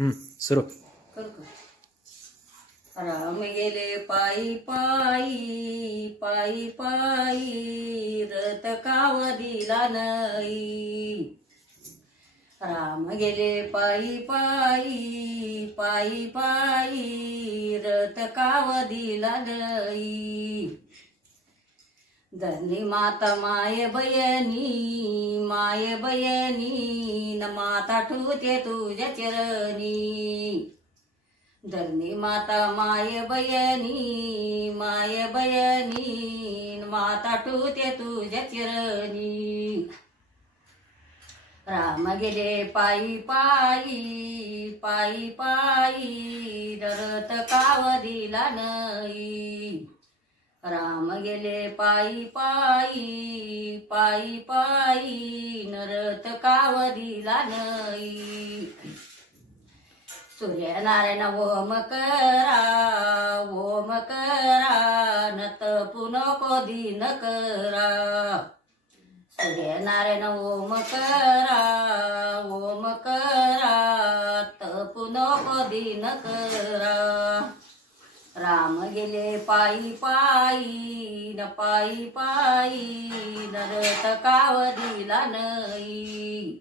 सुरू. राम गेले पायी पायी पायी पायी रथ कावदिला नाही. राम गेले पायी पायी पायी पायी रथ कावदिला नाही. धरणी माता माय बयनी न माता ठुते तुझ्या चरणी. धरणी माता माय बयनी न माता ठुते तुझ्या चरणी. राम गेले पायी पायी पायी पायी रथ कावदिला नाही. राम गेले पायी पायी पायी पायी रथ कावदिला नाही. सूर्यनारायण ओम करा न तपू नको दिन करा. सूर्यनारायण ओम करा तपू नको दिन करा. राम गेले पायी पायी न रथ कावदिला नाही.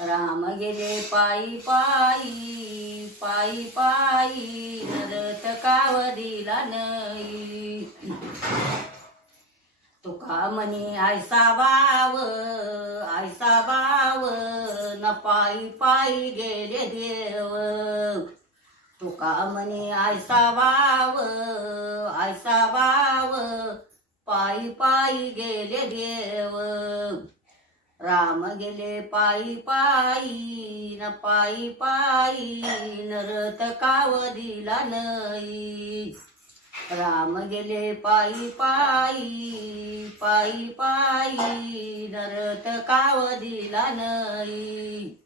राम गेले पायी पायी पायी पायी न रथ कावदिला नाही. तुका म्हणे आयसा बाव न पायी पायी गेले देव. तुका म्हणे आयसा बाव पायी पायी गेले देव. राम गेले पायी पायी न रथ कावदिला नाही. राम गेले पायी पायी न रथ कावदिला नाही.